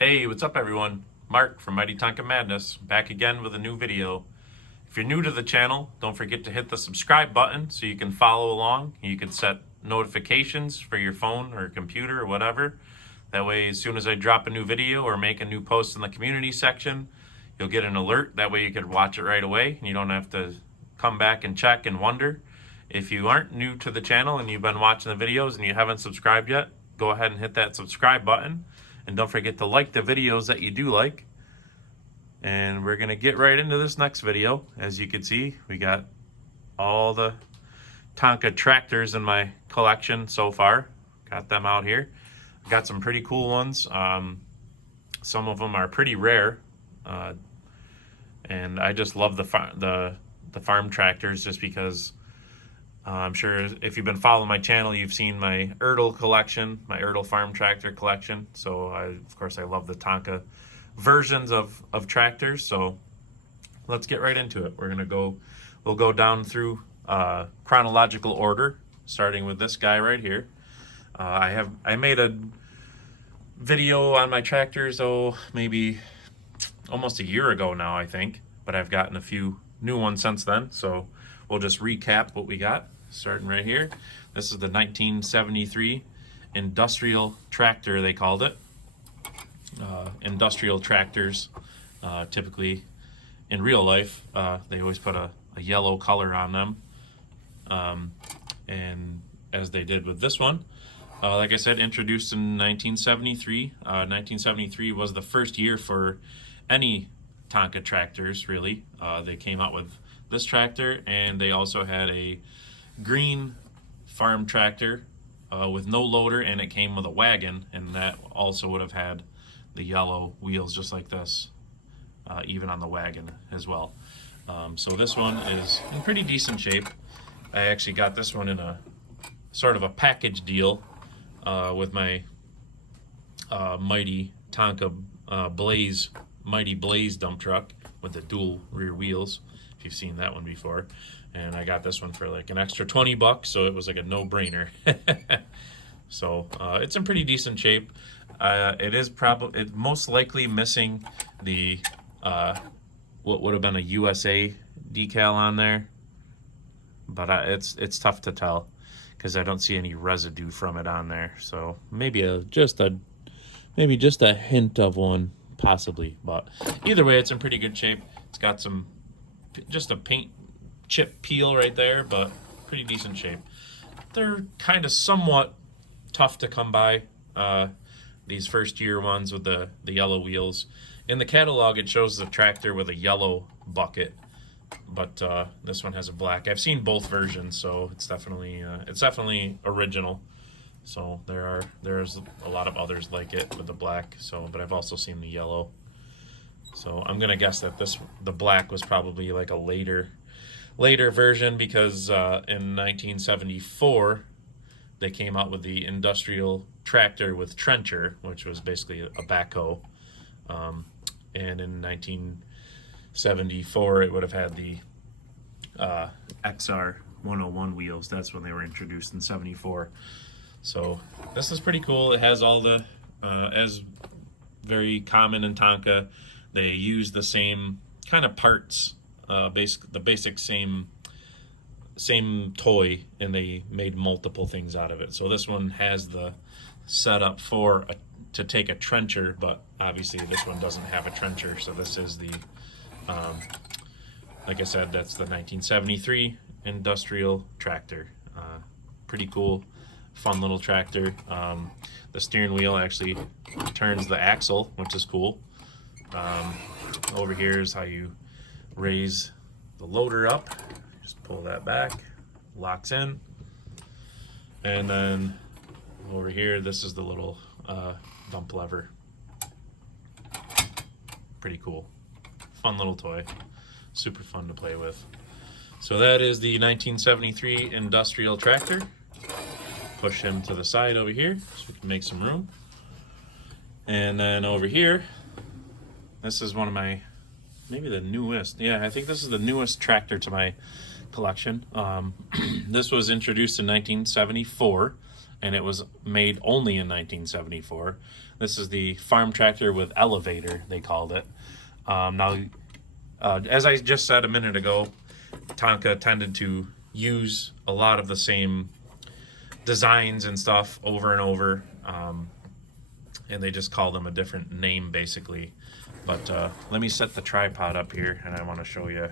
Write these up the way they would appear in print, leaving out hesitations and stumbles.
Hey, what's up everyone? Mark from Mighty Tonka Madness, back again with a new video. If you're new to the channel, don't forget to hit the subscribe button so you can follow along. You can set notifications for your phone or computer or whatever. That way, as soon as I drop a new video or make a new post in the community section, you'll get an alert. That way you can watch it right away and you don't have to come back and check and wonder. If you aren't new to the channel and you've been watching the videos and you haven't subscribed yet, go ahead and hit that subscribe button. And don't forget to like the videos that you do like. And we're going to get right into this next video. As you can see, we got all the Tonka tractors in my collection so far. Got them out here. Got some pretty cool ones. Some of them are pretty rare. And I just love the farm tractors just because I'm sure if you've been following my channel, you've seen my Ertl collection, my Ertl farm tractor collection. So of course I love the Tonka versions of tractors. So let's get right into it. We'll go down through chronological order, starting with this guy right here. I made a video on my tractors, maybe almost a year ago now, I think, but I've gotten a few new ones since then. So we'll just recap what we got. Starting right here, this is the 1973 industrial tractor, they called it. Industrial tractors, typically in real life, they always put a yellow color on them. And as they did with this one, like I said, introduced in 1973. 1973 was the first year for any Tonka tractors, really. They came out with this tractor, and they also had a green farm tractor with no loader, and it came with a wagon, and that also would have had the yellow wheels just like this, even on the wagon as well. So this one is in pretty decent shape. I actually got this one in a sort of a package deal with my Mighty Tonka Mighty Blaze dump truck with the dual rear wheels, if you've seen that one before. And I got this one for like an extra $20, so it was like a no-brainer. So it's in pretty decent shape. It's most likely missing the what would have been a USA decal on there, but it's tough to tell because I don't see any residue from it on there. So maybe just a hint of one, possibly. But either way, it's in pretty good shape. It's got just a paint chip peel right there, but pretty decent shape. They're kind of somewhat tough to come by, these first year ones with the yellow wheels. In the catalog, it shows the tractor with a yellow bucket, but this one has a black. I've seen both versions, so it's definitely original. So there's a lot of others like it with the black. So, but I've also seen the yellow. So I'm gonna guess that the black was probably like a later version, because in 1974 they came out with the industrial tractor with trencher, which was basically a backhoe. And in 1974 it would have had the XR 101 wheels. That's when they were introduced in 74. So this is pretty cool. It has all the as very common in Tonka, they use the same kind of parts, the basic same toy, and they made multiple things out of it. So this one has the setup to take a trencher, but obviously this one doesn't have a trencher. So this is the like I said, that's the 1973 industrial tractor. Pretty cool, fun little tractor. The steering wheel actually turns the axle, which is cool. Over here is how you raise the loader up. Just pull that back, locks in. And then over here, this is the little dump lever. Pretty cool. Fun little toy. Super fun to play with. So that is the 1973 industrial tractor. Push him to the side over here so we can make some room. And then over here, this is one of my, maybe the newest. Yeah, I think this is the newest tractor to my collection. This was introduced in 1974. and it was made only in 1974. This is the farm tractor with elevator, they called it. Now, as I just said a minute ago, Tonka tended to use a lot of the same designs and stuff over and over, and they just call them a different name basically. But let me set the tripod up here, and I want to show you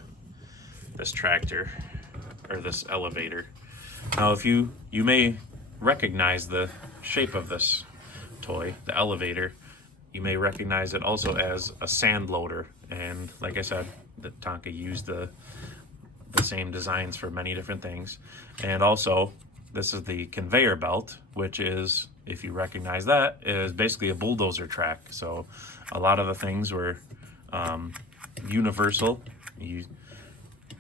this tractor, or this elevator. Now, if you may recognize the shape of this toy, the elevator. You may recognize it also as a sand loader, and like I said, the Tonka used the same designs for many different things. And also, this is the conveyor belt, which is, if you recognize that, is basically a bulldozer track. So a lot of the things were universal.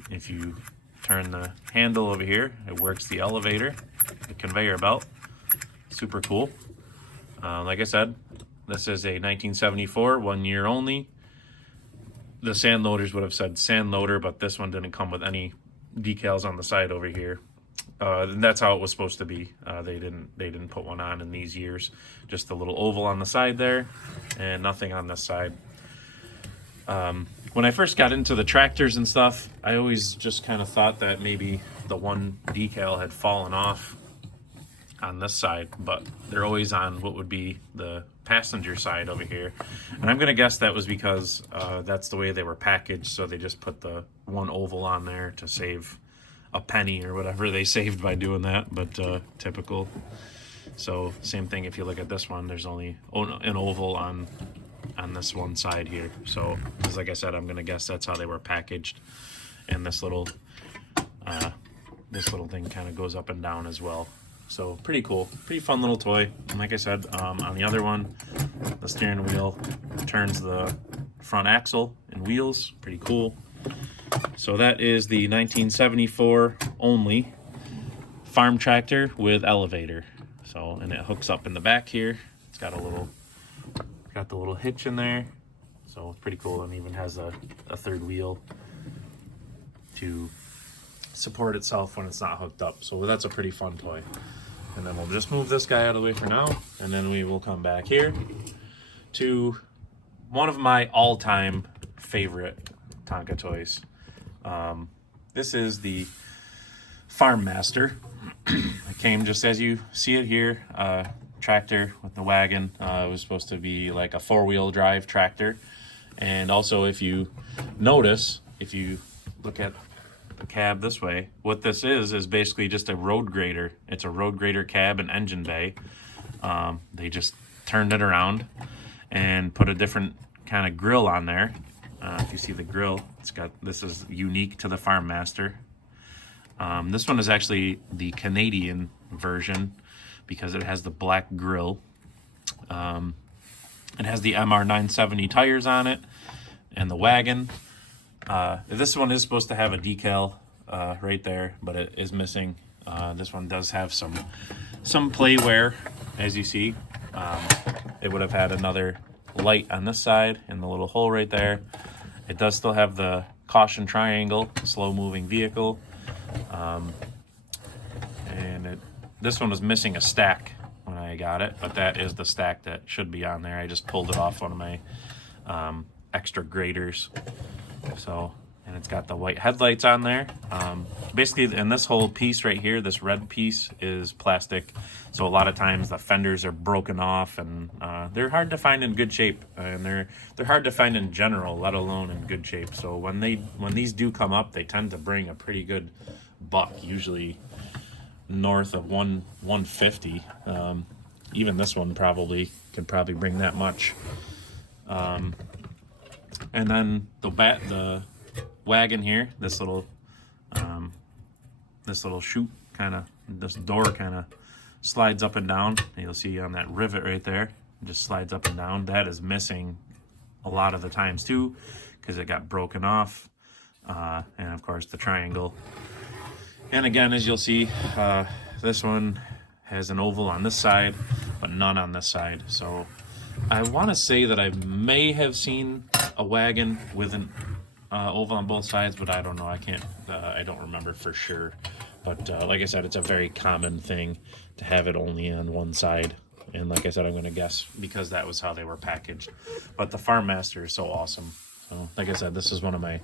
If you turn the handle over here, it works the elevator, the conveyor belt. Super cool. Like I said, this is a 1974, 1 year only. The sand loaders would have said sand loader, but this one didn't come with any decals on the side over here. And that's how it was supposed to be. They didn't put one on in these years. Just a little oval on the side there, and nothing on this side. When I first got into the tractors and stuff, I always just kind of thought that maybe the one decal had fallen off on this side, but they're always on what would be the passenger side over here. And I'm gonna guess that was because that's the way they were packaged, so they just put the one oval on there to save a penny or whatever they saved by doing that. But typical. So same thing if you look at this one, there's only an oval on this one side here. So, because like I said, I'm gonna guess that's how they were packaged. And this little thing kind of goes up and down as well. So pretty cool, pretty fun little toy. And like I said, on the other one, the steering wheel turns the front axle and wheels. Pretty cool. So that is the 1974 only farm tractor with elevator. So, and it hooks up in the back here. It's got the little hitch in there. So it's pretty cool, and even has a third wheel to support itself when it's not hooked up. So that's a pretty fun toy. And then we'll just move this guy out of the way for now, and then we will come back here to one of my all-time favorite Tonka toys. This is the Farm Master. It came just as you see it here, tractor with the wagon. It was supposed to be like a four-wheel drive tractor. And also, if you notice, if you look at the cab this way, what this is basically just a road grader. It's a road grader cab and engine bay. They just turned it around and put a different kind of grill on there. If you see the grill, this is unique to the Farm Master. This one is actually the Canadian version because it has the black grill. It has the MR970 tires on it and the wagon. This one is supposed to have a decal right there, but it is missing. This one does have some play wear, as you see. It would have had another light on this side and the little hole right there. It does still have the caution triangle, slow moving vehicle. This one was missing a stack when I got it, but that is the stack that should be on there. I just pulled it off one of my extra graders. So, and it's got the white headlights on there. Basically, and this whole piece right here, this red piece, is plastic. So a lot of times the fenders are broken off, and they're hard to find in good shape. And they're hard to find in general, let alone in good shape. So when these do come up, they tend to bring a pretty good buck, usually north of 150. Even this one could probably bring that much. And then the wagon here, this little chute this door kind of slides up and down. You'll see on that rivet right there, it just slides up and down. That is missing a lot of the times too, because it got broken off. And of course the triangle. And again, as you'll see, this one has an oval on this side, but none on this side. So I want to say that I may have seen a wagon with an oval on both sides, but I don't know. I don't remember for sure. But like I said, it's a very common thing to have it only on one side. And like I said, I'm going to guess because that was how they were packaged. But the Farm Master is so awesome. So like I said, this is one of my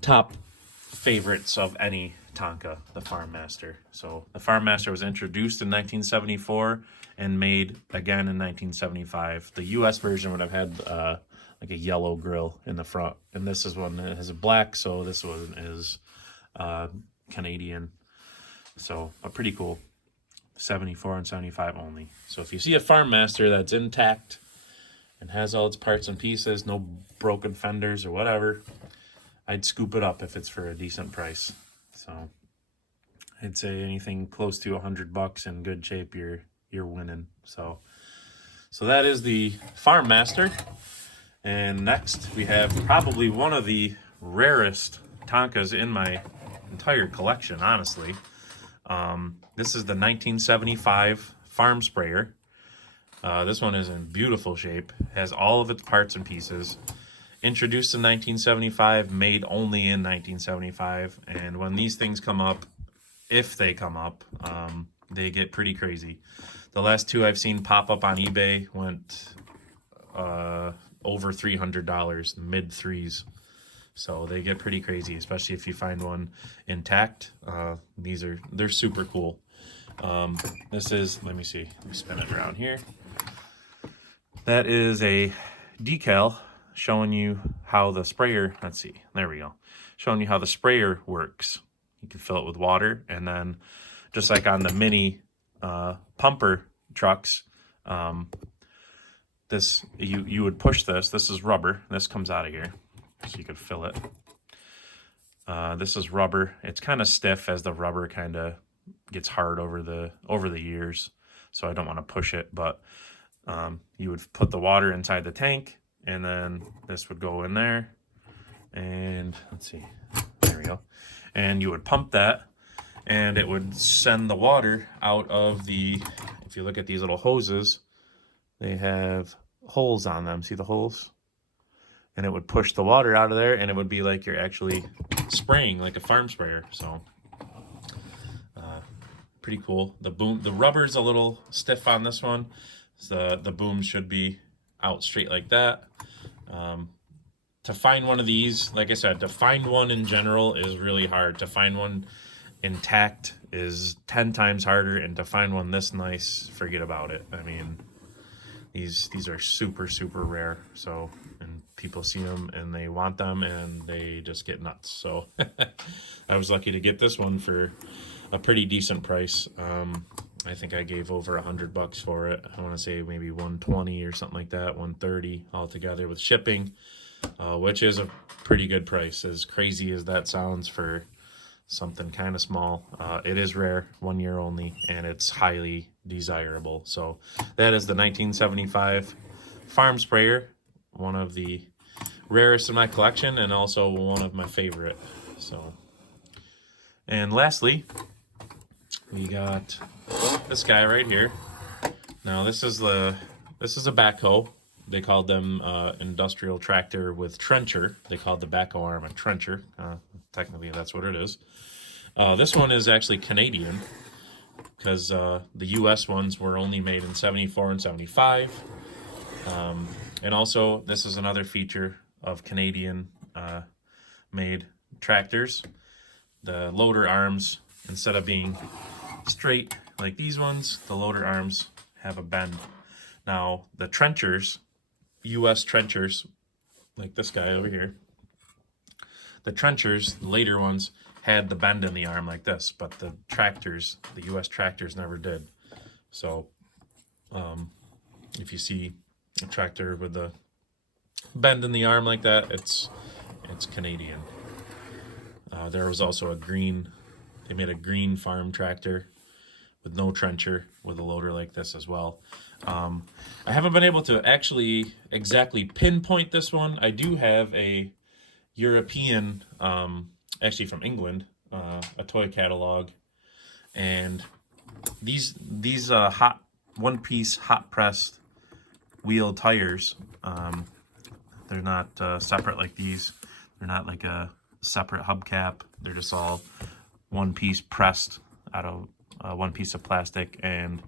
top favorites of any Tonka, the Farm Master. So the Farm Master was introduced in 1974 and made again in 1975. The US version would have had like a yellow grill in the front, and this is one that has a black, so this one is Canadian. So pretty cool. 74 and 75 only. So if you see a Farm Master that's intact and has all its parts and pieces, no broken fenders or whatever, I'd scoop it up if it's for a decent price. So I'd say anything close to $100 in good shape, you're winning. So that is the Farm Master. And next we have probably one of the rarest Tonkas in my entire collection, honestly. This is the 1975 Farm Sprayer. This one is in beautiful shape, has all of its parts and pieces. Introduced in 1975, made only in 1975, and when these things come up, if they come up, they get pretty crazy. The last two I've seen pop up on eBay went over $300, mid threes. So they get pretty crazy, especially if you find one intact. They're super cool. This is, let me see, let me spin it around here. That is a decal showing you how the sprayer, let's see, there we go. Showing you how the sprayer works. You can fill it with water, and then just like on the mini pumper trucks, this you would push this. This is rubber. This comes out of here, so you could fill it. This is rubber. It's kind of stiff as the rubber kind of gets hard over the years, so I don't want to push it. But you would put the water inside the tank, and then this would go in there, and let's see, there we go. And you would pump that, and it would send the water out of the, if you look at these little hoses, they have holes on them. See the holes? And it would push the water out of there, and it would be like you're actually spraying like a farm sprayer. So pretty cool. The rubber's a little stiff on this one. The boom should be out straight like that. To find one of these, like I said, to find one in general is really hard. To find one intact is 10 times harder, and to find one this nice, forget about it. I mean, these are super, super rare. So, and people see them and they want them and they just get nuts. So I was lucky to get this one for a pretty decent price. I think I gave over $100 for it. I want to say maybe 120 or something like that, 130 altogether with shipping, which is a pretty good price. As crazy as that sounds for something kind of small, it is rare, 1 year only, and it's highly desirable. So that is the 1975 Farm Sprayer, one of the rarest in my collection and also one of my favorite. So, and lastly, we got this guy right here. Now this is a backhoe. They called them industrial tractor with trencher. They called the backhoe arm a trencher. Technically that's what it is. This one is actually Canadian because the US ones were only made in 74 and 75. And also this is another feature of Canadian made tractors. The loader arms, instead of being straight like these ones, the loader arms have a bend. Now the trenchers, US trenchers, like this guy over here, the trenchers, the later ones, had the bend in the arm like this, but the tractors, the US tractors never did. So if you see a tractor with the bend in the arm like that, it's Canadian. There was also they made a green farm tractor with no trencher with a loader like this as well. I haven't been able to actually exactly pinpoint this one. I do have a European, actually from England, a toy catalog, and these hot one-piece hot pressed wheel tires, they're not separate like these. They're not like a separate hubcap. They're just all one piece pressed out of one piece of plastic, and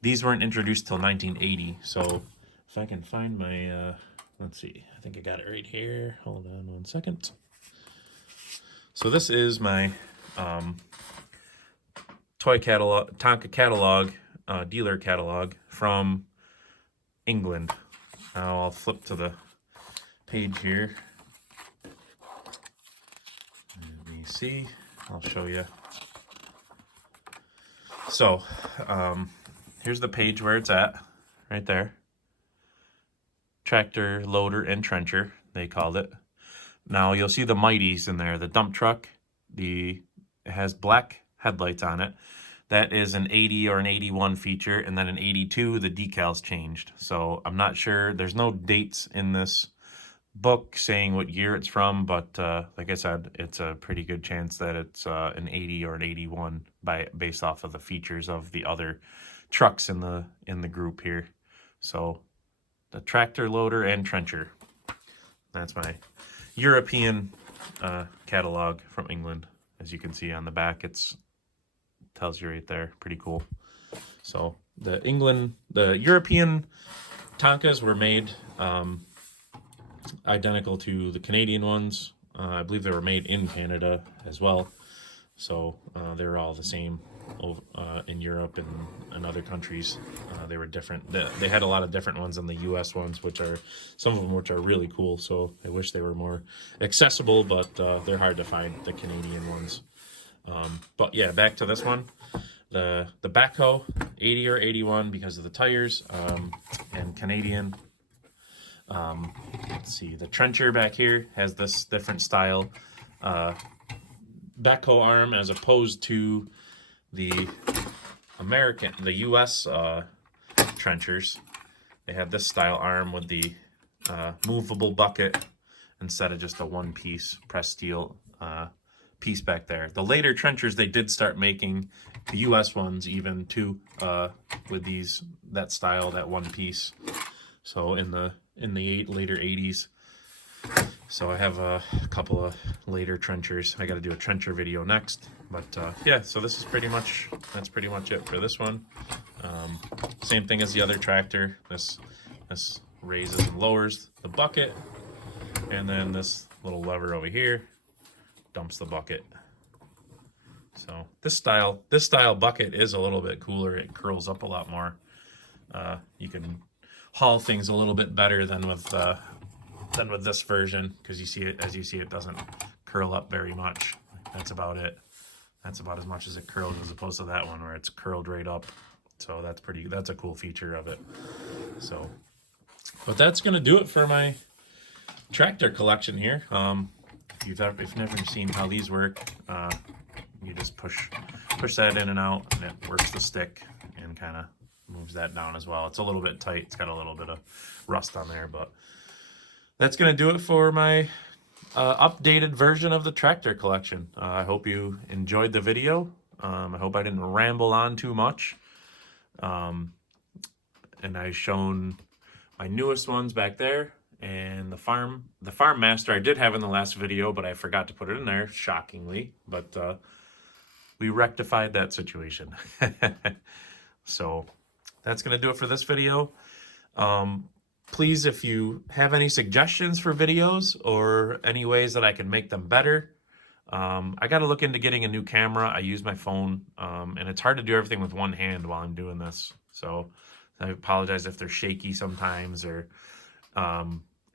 these weren't introduced till 1980. So if I can find my, let's see, I think I got it right here. Hold on one second. So this is my toy catalog, Tonka catalog, dealer catalog from England. Now I'll flip to the page here. Let me see. I'll show you. So here's the page where it's at, right there. Tractor, loader, and trencher, they called it. Now you'll see the Mighties in there. The dump truck, it has black headlights on it. That is an 80 or an 81 feature, and then an 82, the decals changed. So I'm not sure. There's no dates in this book saying what year it's from, but like I said, it's a pretty good chance that it's an 80 or an 81 based off of the features of the other trucks in the group here. So the tractor, loader, and trencher. That's my European catalog from England. As you can see on the back, tells you right there. Pretty cool. So the European Tonkas were made identical to the Canadian ones. I believe they were made in Canada as well. So they're all the same in Europe and other countries. They were different. They had a lot of different ones than the U.S. ones, some of them which are really cool. So I wish they were more accessible, but they're hard to find, the Canadian ones. But yeah, back to this one. The backhoe, 80 or 81 because of the tires, and Canadian. Let's see, the trencher back here has this different style backhoe arm as opposed to the U.S. trenchers. They have this style arm with the movable bucket instead of just a one-piece pressed steel piece back there. The later trenchers, they did start making the U.S. ones even too, with that style, that one piece. So in the later 80s. So I have a couple of later trenchers. I got to do a trencher video next. But yeah, so that's pretty much it for this one. Same thing as the other tractor. This raises and lowers the bucket, and then this little lever over here dumps the bucket. So this style bucket is a little bit cooler. It curls up a lot more. You can haul things a little bit better than with this version, because as you see it doesn't curl up very much. That's about it. That's about as much as it curls, as opposed to that one where it's curled right up. So that's a cool feature of it. So, but that's gonna do it for my tractor collection here. If you've never seen how these work, you just push that in and out, and it works the stick and kind of moves that down as well. It's a little bit tight. It's got a little bit of rust on there, but that's going to do it for my updated version of the tractor collection. I hope you enjoyed the video. I hope I didn't ramble on too much. And I've shown my newest ones back there, and the farm master I did have in the last video, but I forgot to put it in there, shockingly. But we rectified that situation. So that's going to do it for this video. Please, if you have any suggestions for videos or any ways that I can make them better, I got to look into getting a new camera. I use my phone, and it's hard to do everything with one hand while I'm doing this. So I apologize if they're shaky sometimes, or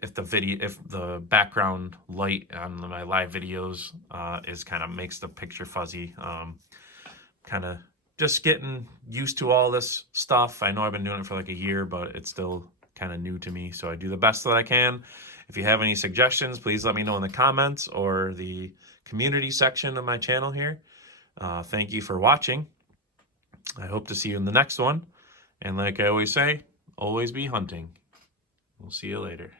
if the background light on my live videos makes the picture fuzzy. Kind of just getting used to all this stuff. I know I've been doing it for like a year, but it's still kind of new to me. So I do the best that I can. If you have any suggestions, please let me know in the comments or the community section of my channel here. Thank you for watching. I hope to see you in the next one. And like I always say, always be hunting. We'll see you later.